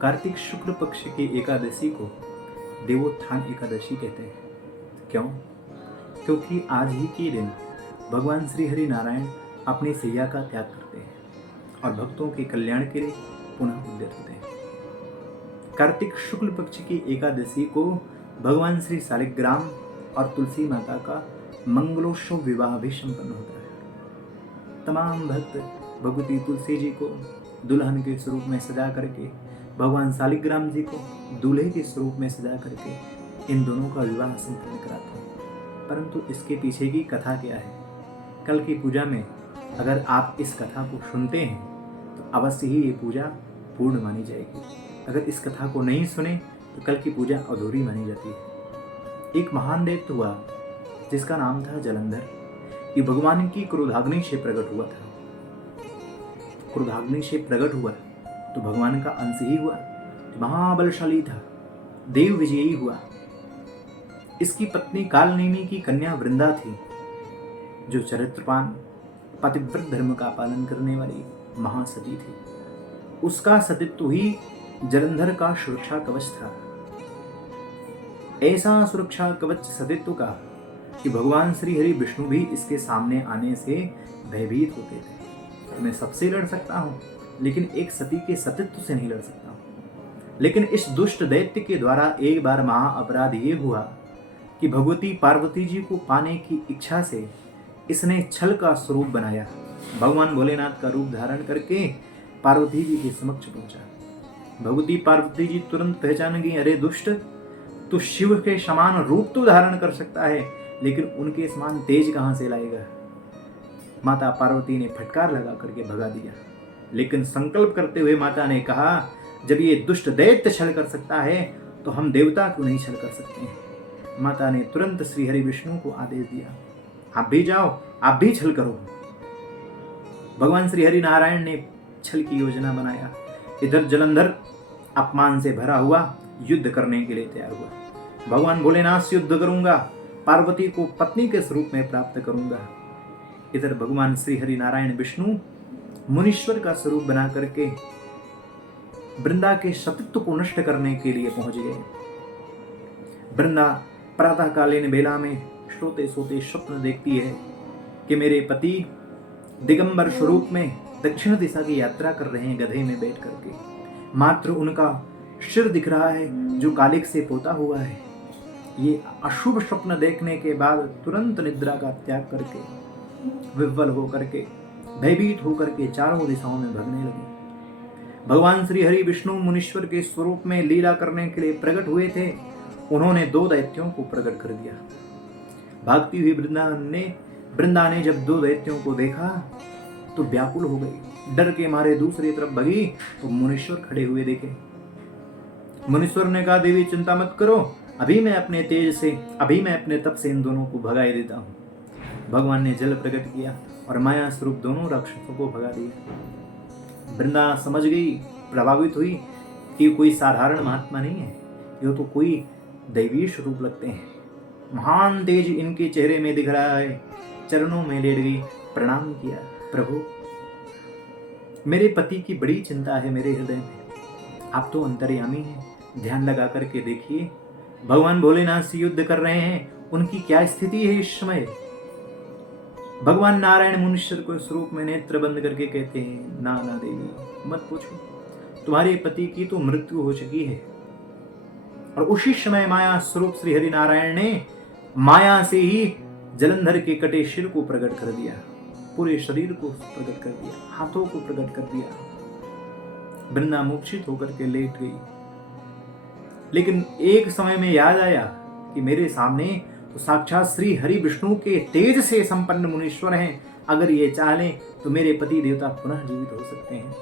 कार्तिक शुक्ल पक्ष की एकादशी को देवोत्थान एकादशी कहते हैं। क्यों? क्योंकि आज ही के दिन भगवान श्री हरि नारायण अपनी सैया का त्याग करते हैं और भक्तों के कल्याण के लिए पुनः उद्यत होते हैं। कार्तिक शुक्ल पक्ष की एकादशी को भगवान श्री शालिग्राम और तुलसी माता का मंगलोत्सव विवाह भी संपन्न होता है। तमाम भक्त भगवती तुलसी जी को दुल्हन के स्वरूप में सजा करके, भगवान शालिग्राम जी को दूल्हे के स्वरूप में सजा करके इन दोनों का विवाह संपन्न कराते हैं। परंतु इसके पीछे की कथा क्या है? कल की पूजा में अगर आप इस कथा को सुनते हैं तो अवश्य ही ये पूजा पूर्ण मानी जाएगी। अगर इस कथा को नहीं सुने तो कल की पूजा अधूरी मानी जाती है। एक महान दैत्य हुआ जिसका नाम था जलंधर। ये भगवान की क्रोधाग्नि से प्रकट हुआ था। क्रोधाग्नि से प्रकट हुआ तो भगवान का अंश ही हुआ, महाबलशाली था, देव विजयी हुआ। इसकी पत्नी कालनेमी की कन्या वृंदा थी, जो चरित्रवान पतिव्रत धर्म का पालन करने वाली महासती थी। उसका सतीत्व ही जलंधर का सुरक्षा कवच था। ऐसा सुरक्षा कवच सतीत्व का कि भगवान श्री हरि विष्णु भी इसके सामने आने से भयभीत होते थे। मैं सबसे लड़ सकता हूँ, लेकिन एक सती के सतीत्व से नहीं लड़ सकता हूँ। लेकिन इस दुष्ट दैत्य के द्वारा एक बार महा अपराध ये हुआ कि भगवती पार्वती जी को पाने की इच्छा से इसने छल का स्वरूप बनाया। भगवान भोलेनाथ का रूप धारण करके पार्वती जी के समक्ष पहुंचा। भगवती पार्वती जी तुरंत पहचान गई, अरे दुष्ट, तू शिव के समान रूप तो धारण कर सकता है, लेकिन उनके समान तेज कहां से लाएगा। माता पार्वती ने फटकार लगा करके भगा दिया, लेकिन संकल्प करते हुए माता ने कहा, जब ये दुष्ट दैत्य छल कर सकता है तो हम देवता क्यों नहीं छल कर सकते हैं। माता ने तुरंत श्री हरि विष्णु को आदेश दिया, आप भी जाओ, आप भी छल करो। भगवान श्री हरि नारायण ने छल की योजना बनाया। इधर जलंधर अपमान से भरा हुआ युद्ध करने के लिए तैयार हुआ। भगवान भोलेनाथ से युद्ध करूंगा, पार्वती को पत्नी के स्वरूप में प्राप्त करूंगा। इधर भगवान श्री हरि नारायण विष्णु मुनीश्वर का स्वरूप बना करके वृंदा के सतीत्व को नष्ट करने के लिए पहुंच गए। वृंदा प्रातःकालीन बेला में सोते सोते स्वप्न देखती है कि मेरे पति दिगंबर स्वरूप में दक्षिण दिशा की यात्रा कर रहे हैं गधे में बैठ करके। मात्र उनका सिर दिख रहा है जो कालिक से पोता हुआ है। ये अशुभ स्वप्न देखने के बाद तुरंत निद्रा का त्याग करके विह्वल होकर के भयभीत होकर के चारों दिशाओं में भागने लगे। भगवान श्री हरि विष्णु मुनीश्वर के स्वरूप में लीला करने के लिए प्रकट हुए थे। उन्होंने दो दैत्यों को प्रकट कर दिया। भागती हुई वृंदा ने जब दो दैत्यों को देखा तो व्याकुल हो गई। डर के मारे दूसरी तरफ भगी तो मुनीश्वर खड़े हुए देखे। मुनीश्वर ने कहा, देवी चिंता मत करो, अभी मैं अपने तप से इन दोनों को भगाए देता हूँ। भगवान ने जल प्रकट किया और माया स्वरूप दोनों राक्षसों को भगा दिया। वृंदा समझ गई, प्रभावित हुई कि कोई साधारण महात्मा नहीं है, ये तो कोई दैवीय स्वरूप लगते हैं। महान तेज इनके चेहरे में दिख रहा है। चरणों में लेट गई, प्रणाम किया, प्रभु मेरे पति की बड़ी चिंता है मेरे हृदय में। आप तो अंतर्यामी हैं, ध्यान लगा करके देखिए, भगवान भोलेनाथ से युद्ध कर रहे हैं, उनकी क्या स्थिति है इस समय। भगवान नारायण मुनीश्वर को स्वरूप में नेत्र बंद करके कहते हैं, ना देवी मत पूछो, तुम्हारे पति की तो मृत्यु हो चुकी है। और उसी समय माया स्वरूप श्री हरि नारायण ने माया से ही जलंधर के कटे सिर को प्रकट कर दिया, पूरे शरीर को प्रकट कर दिया, हाथों को प्रकट कर दिया। वृंदा मूर्छित होकर के लेट गई। लेकिन एक समय में याद आया कि मेरे सामने तो साक्षात श्री हरि विष्णु के तेज से संपन्न मुनीश्वर हैं। अगर ये चाहे तो मेरे पति देवता पुनः जीवित हो सकते हैं।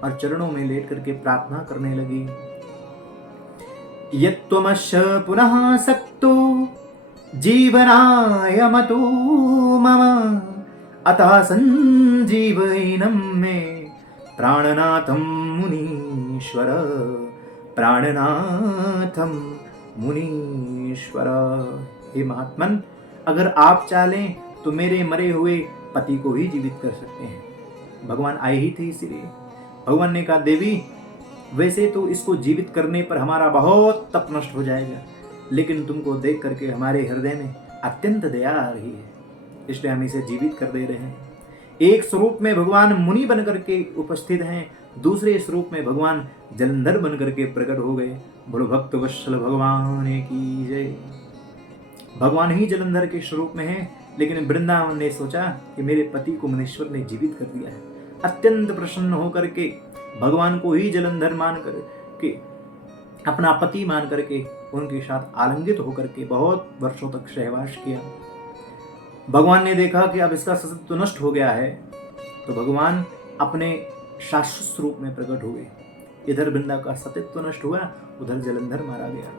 और चरणों में लेट करके प्रार्थना करने लगी, यत्त्वमश्च पुनः सक्तो जीवनाय मतो मम अतः संजीवनम मे प्राणनाथम मुनीश्वर, प्राणनाथम मुनीश्वर। हे महात्मन, अगर आप चाहें तो मेरे मरे हुए पति को ही जीवित कर सकते हैं। भगवान आए ही थे इसीलिए। भगवान ने कहा, देवी वैसे तो इसको जीवित करने पर हमारा बहुत तप नष्ट हो जाएगा, लेकिन तुमको देख करके हमारे हृदय में अत्यंत दया आ रही है, इसलिए हम इसे जीवित कर दे रहे हैं। एक स्वरूप में भगवान मुनि बन करके उपस्थित हैं, दूसरे स्वरूप में भगवान जलंधर बन करके प्रकट हो गए। बोलो भक्त वत्सल भगवान की जय। भगवान ही जलंधर के स्वरूप में है, लेकिन वृंदावन ने सोचा कि मेरे पति को मनेश्वर ने जीवित कर दिया है। अत्यंत प्रसन्न होकर के भगवान को ही जलंधर मान कर के अपना पति मान करके उनके साथ आलिंगित होकर के बहुत वर्षों तक सहवास किया। भगवान ने देखा कि अब इसका सत्व नष्ट हो गया है, तो भगवान अपने शाश्वत स्वरूप में प्रकट हुए। इधर वृंदा का सतित्व नष्ट हुआ, उधर जलंधर मारा गया।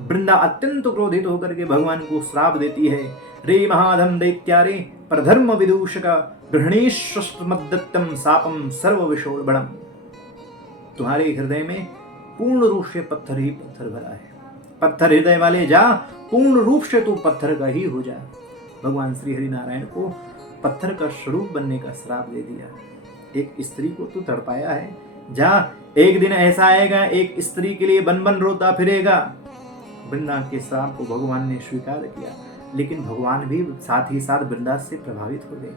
वृंदा अत्यंत क्रोधित होकर के भगवान को श्राप देती है, रे महाधम दैत्यारे परधर्म विदूषका गृहणीश्वमदत्तम सापम सर्व विशोड़बणम। तुम्हारे हृदय में पूर्ण रूप से पत्थर ही पत्थर भरा है, पत्थर हृदय वाले जा, पूर्ण रूप से तू पत्थर का ही हो जा। भगवान श्री हरि नारायण को पत्थर का स्वरूप बनने का श्राप दे दिया। एक स्त्री को तू तड़पाया है, जा एक दिन ऐसा आएगा एक स्त्री के लिए बन बन रोता फिरेगा। वृंदा के श्राप को भगवान ने स्वीकार किया, लेकिन भगवान भी साथ ही साथ वृंदा से प्रभावित हो गए।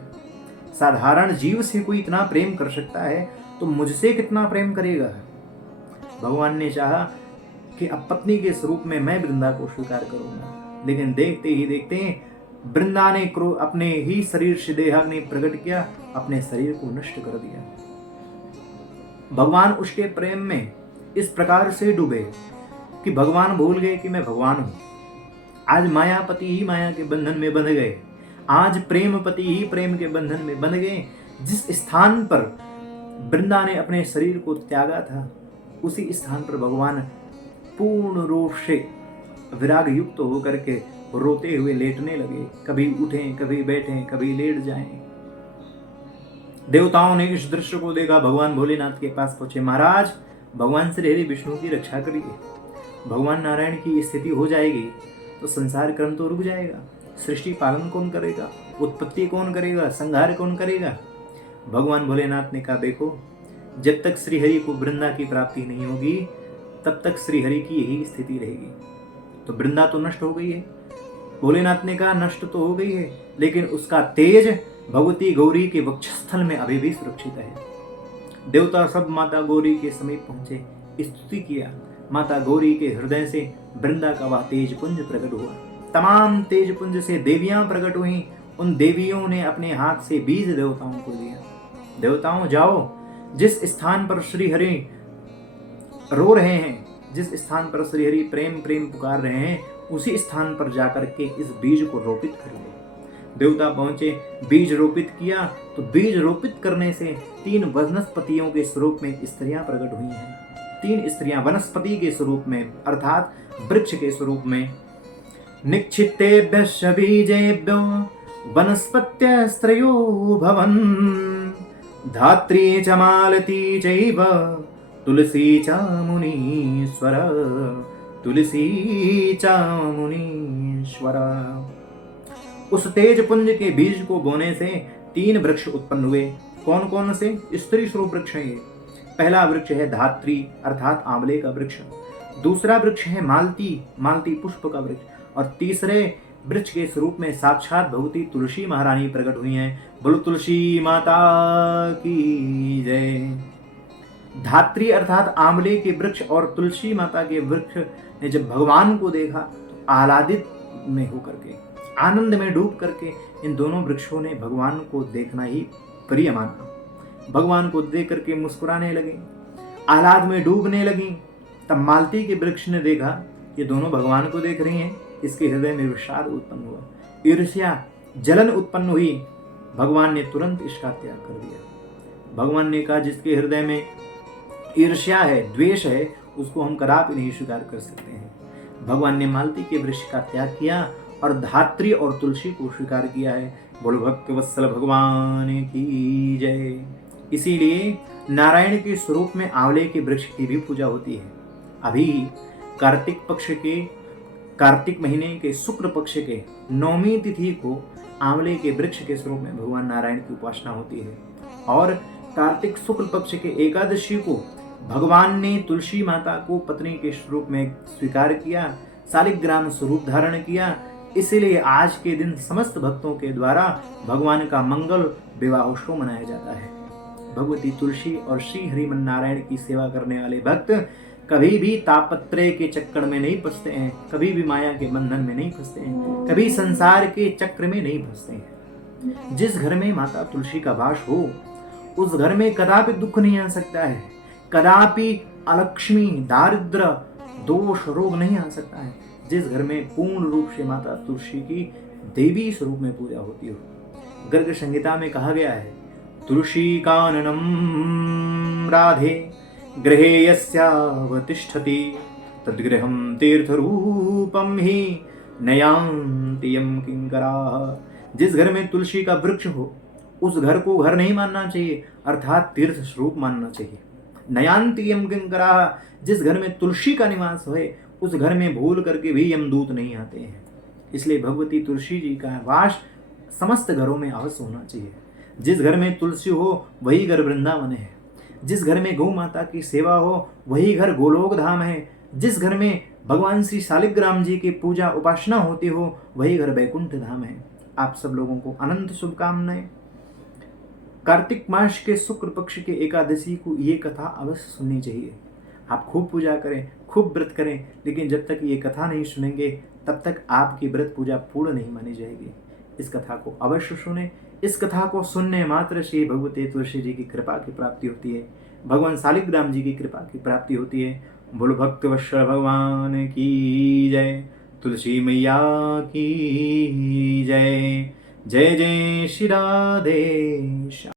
साधारण जीव से कोई इतना प्रेम कर सकता है तो मुझसे कितना प्रेम करेगा। भगवान ने चाहा कि अब पत्नी के स्वरूप में मैं वृंदा को स्वीकार करूंगा, लेकिन देखते ही देखते वृंदा ने अपने ही शरीर से देहाग्नि प्रकट किया, अपने शरीर को नष्ट कर दिया। भगवान उसके प्रेम में इस प्रकार से डूबे कि भगवान भूल गए कि मैं भगवान हूं। आज मायापति ही माया के बंधन में बंध गए, आज प्रेमपति ही प्रेम के बंधन में बंध गए। जिस स्थान पर वृंदा ने अपने शरीर को त्यागा था, उसी स्थान पर भगवान पूर्ण रूप से विराग युक्त होकर के रोते हुए लेटने लगे। कभी उठें, कभी बैठें, कभी लेट जाएं। देवताओं ने इस दृश्य को देखा, भगवान भोलेनाथ के पास पहुंचे। महाराज, भगवान श्री हरि विष्णु की रक्षा करिए। भगवान नारायण की स्थिति हो जाएगी तो संसार क्रम तो रुक जाएगा। सृष्टि पालन कौन करेगा, उत्पत्ति कौन करेगा, संहार कौन करेगा। भगवान भोलेनाथ ने कहा, देखो जब तक श्री हरि को वृंदा की प्राप्ति नहीं होगी तब तक श्री हरि की यही स्थिति रहेगी। तो वृंदा तो नष्ट हो गई है। भोलेनाथ ने कहा नष्ट तो हो गई है, लेकिन उसका तेज भगवती गौरी के वक्षस्थल में अभी भी सुरक्षित है। देवता सब माता गौरी के समीप पहुंचे, स्तुति किया। माता गौरी के हृदय से वृंदा का वह तेज पुंज प्रकट हुआ। तमाम तेज पुंज से देवियां प्रकट हुई। उन देवियों ने अपने हाथ से बीज देवताओं को दिया। देवताओं जाओ, जिस स्थान पर श्री हरि रो रहे हैं, जिस स्थान पर श्री हरि प्रेम प्रेम पुकार रहे हैं, उसी स्थान पर जाकर के इस बीज को रोपित कर लो। देवता पहुंचे, बीज रोपित किया तो बीज रोपित करने से 3 वनस्पतियों के स्वरूप में स्त्रियां प्रकट हुई हैं। 3 स्त्रियां वनस्पति के स्वरूप में अर्थात वृक्ष के स्वरूप में। निक्षिप्तेभ्यश्च बीजेभ्यो वनस्पत्यस्त्रयो भवन् धात्री च मालती चैव तुलसी च मुनीश्वर, तुलसी च मुनीश्वर। उस तेज पुंज के बीज को बोने से 3 वृक्ष उत्पन्न हुए। कौन कौन से? स्त्री स्वरूप वृक्ष है ये। पहला वृक्ष है धात्री अर्थात आंवले का वृक्ष, दूसरा वृक्ष है मालती, मालती पुष्प का वृक्ष, और तीसरे वृक्ष के स्वरूप में साक्षात भगवती तुलसी महारानी प्रकट हुई हैं। बोलो तुलसी माता की जय। धात्री अर्थात आंवले के वृक्ष और तुलसी माता के वृक्ष ने जब भगवान को देखा तो आह्लादित में होकर के, आनंद में डूब करके इन दोनों वृक्षों ने भगवान को देखना ही प्रिय माना। भगवान को देख करके मुस्कुराने लगे, आह्लाद में डूबने लगी। तब मालती के वृक्ष ने देखा ये दोनों भगवान को देख रही हैं, इसके हृदय में विषाद उत्पन्न हुआ, ईर्ष्या जलन उत्पन्न हुई। भगवान ने तुरंत इसका त्याग कर दिया। भगवान ने कहा जिसके हृदय में ईर्ष्या है, द्वेष है, उसको हम कदापि नहीं स्वीकार कर सकते हैं। भगवान ने मालती के वृक्ष का त्याग किया और धात्री और तुलसी को स्वीकार किया है। बोलो भक्त वत्सल भगवान की जय। इसीलिए नारायण के स्वरूप में आंवले के वृक्ष की भी पूजा होती है। अभी कार्तिक महीने के शुक्ल पक्ष के 9वीं तिथि को आंवले के वृक्ष के स्वरूप में भगवान नारायण की उपासना होती है, और कार्तिक शुक्ल पक्ष के एकादशी को भगवान ने तुलसी माता को पत्नी के स्वरूप में स्वीकार किया, शालिग्राम स्वरूप धारण किया। इसीलिए आज के दिन समस्त भक्तों के द्वारा भगवान का मंगल विवाहोत्सव मनाया जाता है। भगवती तुलसी और श्री हरिमन नारायण की सेवा करने वाले भक्त कभी भी तापत्रय के चक्कर में नहीं फंसते हैं, कभी भी माया के बंधन में नहीं फंसते हैं, कभी संसार के चक्र में नहीं फंसते हैं। जिस घर में माता तुलसी का वास हो उस घर में कदापि दुख नहीं आ सकता है, कदापि अलक्ष्मी, दारिद्र, दोष, रोग नहीं आ सकता है। जिस घर में पूर्ण रूप से माता तुलसी की देवी स्वरूप में पूजा होती हो। गर्ग संहिता में कहा गया है, तुलसी काननम राधे गृहे यस्यावतिष्ठति तद्गृहं तीर्थरूपम ही नयान्ति यम किंकराः। जिस घर में तुलसी का वृक्ष हो उस घर को घर नहीं मानना चाहिए, अर्थात तीर्थ स्वरूप मानना चाहिए। नयान्ति यम किंकराः। जिस घर में तुलसी का निवास है उस घर में भूल करके भी यमदूत नहीं आते हैं। इसलिए भगवती तुलसी जी का वास समस्त घरों में अवश्य होना चाहिए। जिस घर में तुलसी हो वही घर वृंदावन है। जिस घर में गौ माता की सेवा हो वही घर गोलोक धाम है। जिस घर में भगवान श्री शालिग्राम जी की पूजा उपासना होती हो वही घर वैकुंठ धाम है। आप सब लोगों को अनंत शुभकामनाएं। कार्तिक मास के शुक्ल पक्ष के एकादशी को ये कथा अवश्य सुननी चाहिए। आप खूब पूजा करें, खूब व्रत करें, लेकिन जब तक ये कथा नहीं सुनेंगे तब तक आपकी व्रत पूजा पूर्ण नहीं मानी जाएगी। इस कथा को अवश्य सुने। इस कथा को सुनने मात्र से भगवती तुलसी जी की कृपा की प्राप्ति होती है, भगवान शालिग्राम जी की कृपा की प्राप्ति होती है। बोलो भक्त वत्सल भगवान की जय, तुलसी मैया की जय। जय जय श्री राधे।